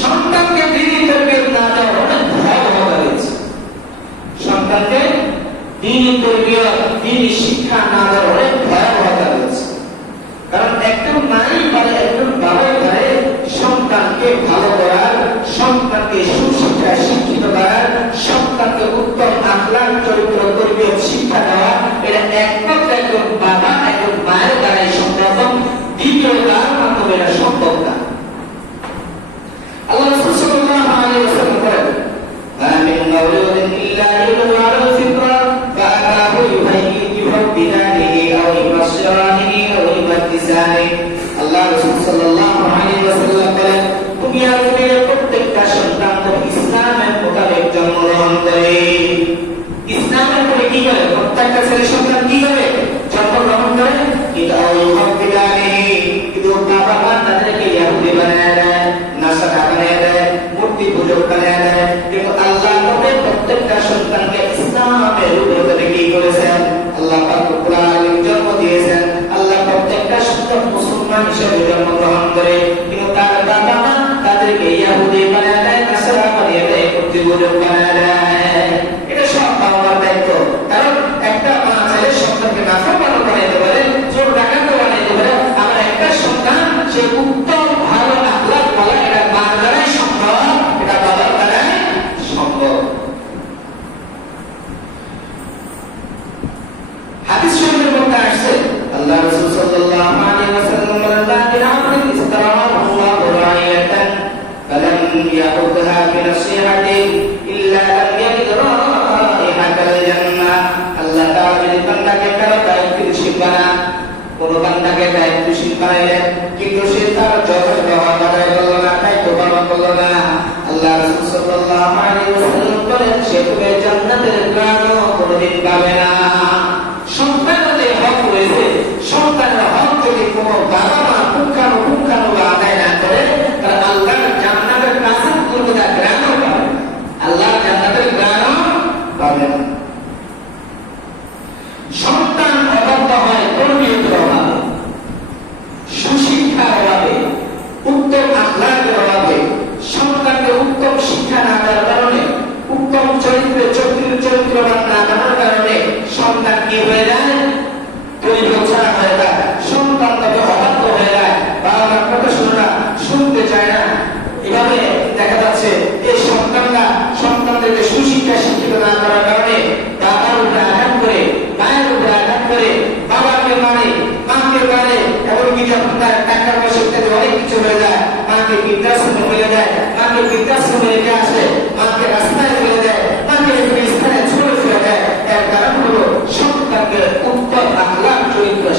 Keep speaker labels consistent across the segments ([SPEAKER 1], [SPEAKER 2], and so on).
[SPEAKER 1] সন্তানকে তরবিয়ত না দেওয়া মানে অনেক রয়েছে সন্তানকে তরবিয়ত শিক্ষা না দেওয়া মানে অনেক রয়েছে কারণ একজন নাই বা একজন বাবার ঘরে সন্তানকে ভালো করার, সন্তানকে সুশিক্ষায় শিক্ষিত করার, সন্তানকে উত্তম আখলাখ, চরিত্র, তরবিয়ত, শিক্ষা দেওয়া, এটা একটা ইসলামের পরে কি করে প্রত্যেকটা ছেলে সন্তান কি করে জন্মগ্রহণ করে এটা que ella বান্দাকে কেন দায়িত্ব শিখানা কোনো বান্দাকে দায়িত্ব শিখাইলেন কিন্তু সে তার যখন ব্যবহার আদায় করল না, তাই তো পালন করল না। আল্লাহ রাসূল সাল্লাল্লাহু সে তুমি জান্নাতের গানও কোনোদিন পাবে না। সন্তানের হক রয়েছে, সন্তানের হক যদি কোনো বাবা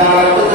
[SPEAKER 1] Thank you.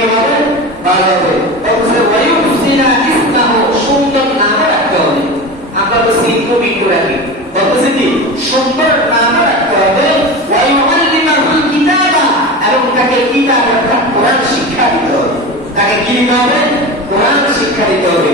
[SPEAKER 1] কে হবে বাজাবে বলছে ওয়ায়ুসিনা ইসমাহু সুন্দর নামে রাখতে হবে আমরা তো সিংহ বিন্দু রাখি বলতেছে কি সুন্দর নামে রাখতে হবে ওয়ায়ুআল্লিমাহুল কিতাবা এবং তাকে কিতাব অর্থাৎ কোরআন শিক্ষা দিতে হবে তাকে কি দিতে শিক্ষা দিতে হবে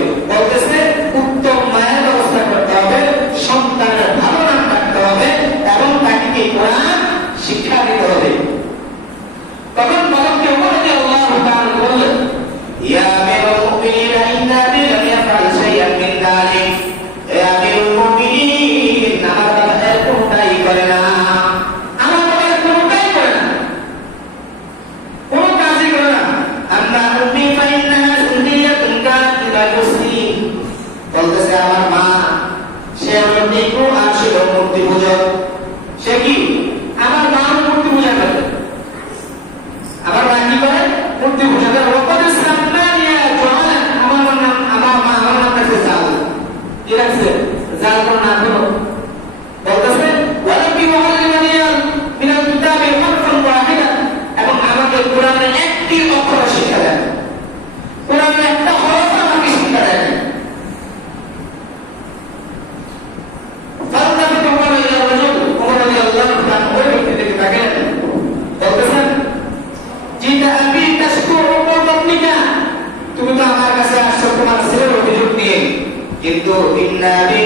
[SPEAKER 1] কিন্তু ইন্নাবি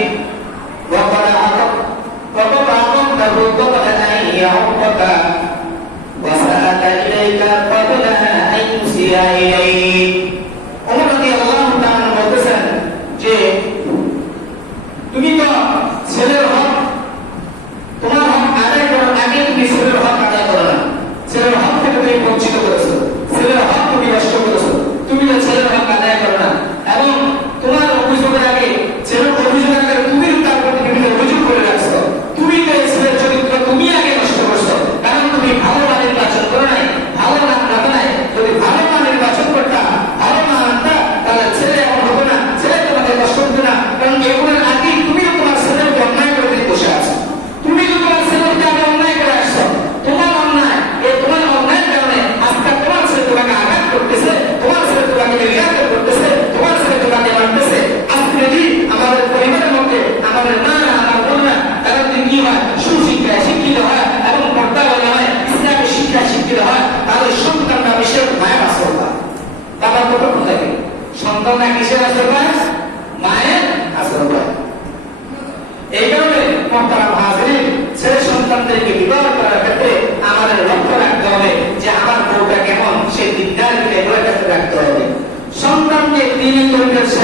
[SPEAKER 1] وقد عقب فقد عقبته قبل أن يعقبك وسأل إليك قبل أن يسيء إليك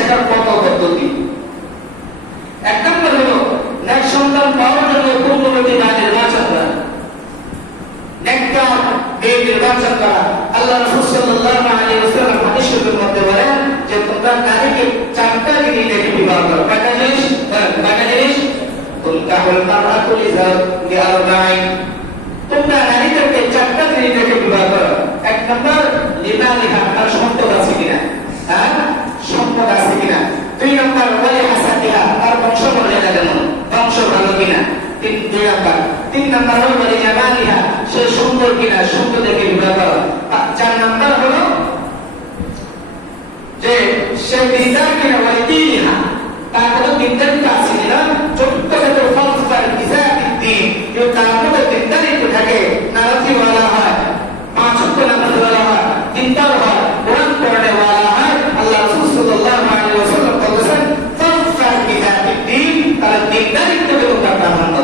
[SPEAKER 1] সেটার কত পদ্ধতি। এক নম্বর হলো ন্যাক সন্তান পাওয়ার জন্য পূর্ণবতী না নির্বাচন করা। নেককার এই নির্বাচন করা। আল্লাহ মধ্যে বলেন যে, তোমরা নারীকে চারটা জিনিস দেখে বিবাহ করো? কয়টা জিনিস কয়টা জিনিস তোমরা নারীদেরকে চারটা জিনিস দেখে বিবাহ করো। شميزان ويدينها তারপরে দিনটার কাছে না ছোট্ট ছোট ফলসার ইজাত দিন কেউ তারপরে দিনটার একটু থাকে নারাজি ওয়ালা হয় পাঁচ হক্ত নামাজ ওয়ালা হয় দিনদার হয় কোরআন পড়ানে ওয়ালা হয় আল্লাহ রাসূল সাল্লাল্লাহু আলাইহি ওয়াসাল্লাম বলেছেন ফলসার ইজাত দিন তারা দিনদার একটু তোমরা প্রাধান্য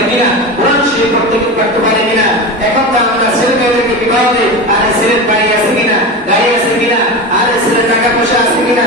[SPEAKER 1] পারে কিনা? কোরআন শরীফ পড়তে পারতে পারে কিনা? এখন তো আমরা ছেলে মেয়েদেরকে বিবাহ দিই, আর ছেলের বাড়ি আছে কিনা, গাড়ি আছে কিনা, আর ছেলের টাকা পয়সা আছে কিনা